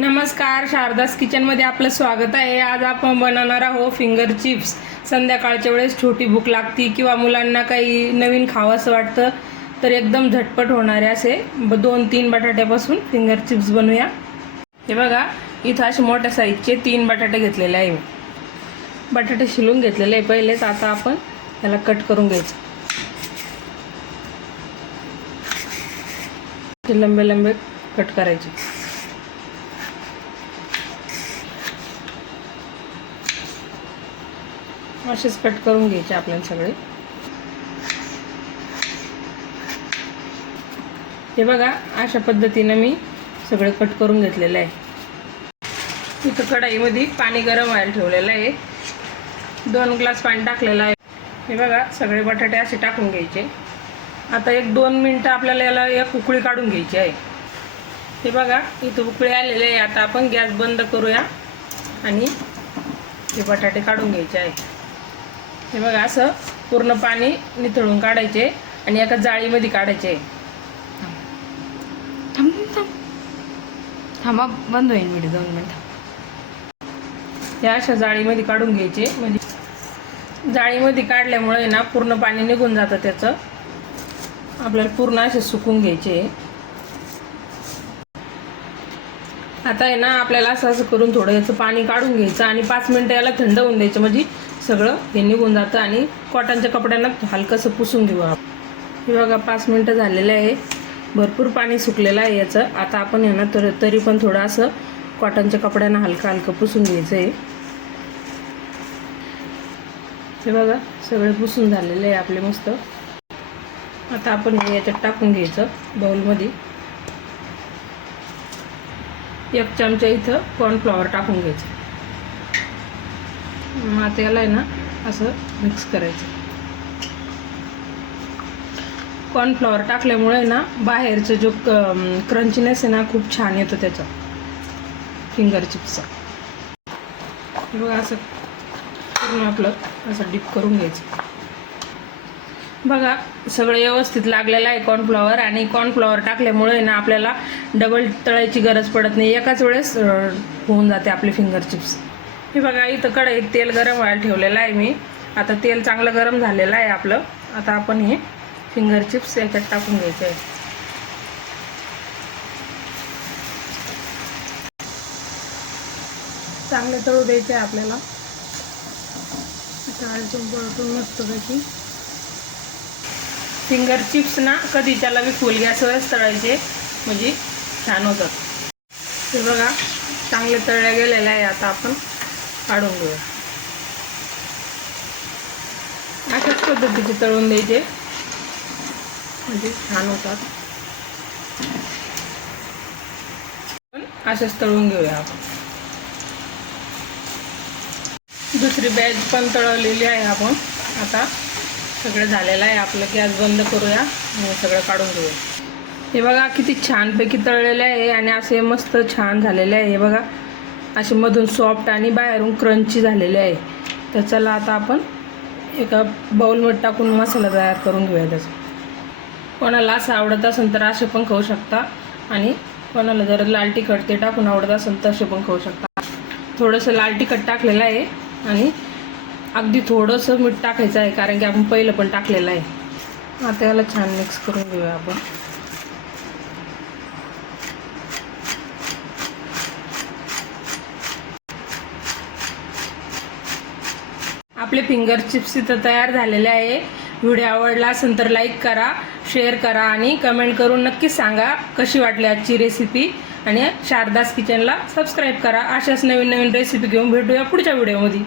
नमस्कार शारदास किचनमध्ये आपलं स्वागत आहे. आज आपण बनवणार आहोत फिंगर चिप्स संध्याकाळच्या वेळेस छोटी भूक लागती किंवा मुलांना काही नवीन खावंसं वाटतं तर एकदम झटपट होणारे असे दोन तीन बटाट्यापासून फिंगर चिप्स बनवूया. हे बघा इथं असे मोठ्या साईजचे तीन बटाटे घेतलेले आहे बटाटे शिलून घेतलेले आहे. पहिलेच आता आपण त्याला कट करून घ्यायचं. ते लंबे लंबे कट करायचे. असेच कट करून घ्यायचे आपल्याला सगळे. हे बघा अशा पद्धतीनं मी सगळे कट करून घेतलेलं आहे. इथं कढाईमध्ये पाणी गरम व्हायला ठेवलेलं आहे. दोन ग्लास पाणी टाकलेलं आहे. हे बघा सगळे बटाटे असे टाकून घ्यायचे. आता एक दोन मिनटं आपल्याला याला एक उकळी काढून घ्यायची आहे. हे बघा इथं उकळी आलेले आहे. आता आपण गॅस बंद करूया आणि हे बटाटे काढून घ्यायचे आहे. हे बघा असं पूर्ण पाणी निथळून काढायचे आणि एका जाळीमध्ये काढायचे. थांब थांब बंद होईल व्हिडिओ दोन मिनिट. या अशा जाळीमध्ये काढून घ्यायचे. म्हणजे जाळीमध्ये काढल्यामुळे ना पूर्ण पाणी निघून जातं त्याचं. आपल्याला पूर्ण असे सुकून घ्यायचे. आता आहे ना आपल्याला असं असं करून थोडं याचं पाणी काढून घ्यायचं आणि पाच मिनटं याला थंड होऊन द्यायचं. म्हणजे सगळं हे निघून जातं आणि कॉटनच्या कपड्यांना हलकंसं पुसून घेऊ आपण. हे बघा पाच मिनटं झालेले आहे. भरपूर पाणी सुकलेलं आहे याचं. आता आपण आहे ना तर तरी पण थोडं असं कॉटनच्या कपड्यांना हलकं हलकं पुसून घ्यायचं आहे. हे बघा सगळे पुसून झालेले आहे आपले मस्त. आता आपण हे याच्यात टाकून घ्यायचं बाऊलमध्ये एक चमचा इथं कॉर्नफ्लॉवर टाकून घ्यायचं. मग आता याला आहे ना असं मिक्स करायचं. कॉर्नफ्लॉवर टाकल्यामुळे ना बाहेरचं जो क्रंचीनेस आहे ना खूप छान येतो त्याचा. फिंगर चिप्सचा बघा असं पूर्ण आपलं असं डिप करून घ्यायचं. बघा सगळं व्यवस्थित लागलेलं आहे कॉर्नफ्लॉवर आणि कॉर्नफ्लॉवर टाकल्यामुळे ना आपल्याला डबल तळायची गरज पडत नाही. एकाच वेळेस होऊन जाते आपले फिंगर चिप्स हे बघा इथं कढईत तेल गरम व्हायला ठेवलेलं आहे मी. आता तेल चांगलं गरम झालेलं आहे आपलं. आता आपण हे फिंगर चिप्स याच्यात टाकून घ्यायचे आहे चांगले तळू द्यायचे आहे आपल्याला. टाळून पळटून मस्तपैकी. फिंगर चिप्स ना कधी त्याला बी फुल गॅसवरच तळायचे. म्हणजे छान होतात. हे बघा चांगले तळल्या गेलेले आहे आता आपण. काढून घेऊया. अशाच पद्धतीचे तळून द्यायचे. म्हणजे छान होतात. असेच तळून घेऊया आपण. दुसरी बॅच पण तळवलेली आहे आपण. आता सगळं झालेलं आहे. आपलं गॅस बंद करूया आणि सगळं काढून घेऊया. हे बघा किती छानपैकी तळलेले आहे आणि असे मस्त छान झालेले आहे. हे बघा असे मधून सॉफ्ट आणि बाहेरून क्रंची झालेली आहे. तर चला आता आपण एका बाऊलमध्ये टाकून मसाला तयार करून घेऊया त्याचा. कोणाला असं आवडत असेल तर असे पण खाऊ शकता. आणि कोणाला जर लाल तिखट ते टाकून आवडत असेल तर असे पण खाऊ शकता. थोडंसं लाल तिखट टाकलेलं आहे आणि अगदी थोडंसं मीठ टाकायचं आहे कारण की आपण पहिलं पण टाकलेलं आहे. आता याला छान मिक्स करून घेऊया आपण. आपले फिंगर चिप्स इथं तयार झालेले आहे. व्हिडिओ आवडला असेल तर लाईक करा शेअर करा आणि कमेंट करून नक्की सांगा कशी वाटली आजची रेसिपी आणि शारदास किचनला सबस्क्राईब करा. अशाच नवीन नवीन रेसिपी घेऊन भेटूया पुढच्या व्हिडिओमध्ये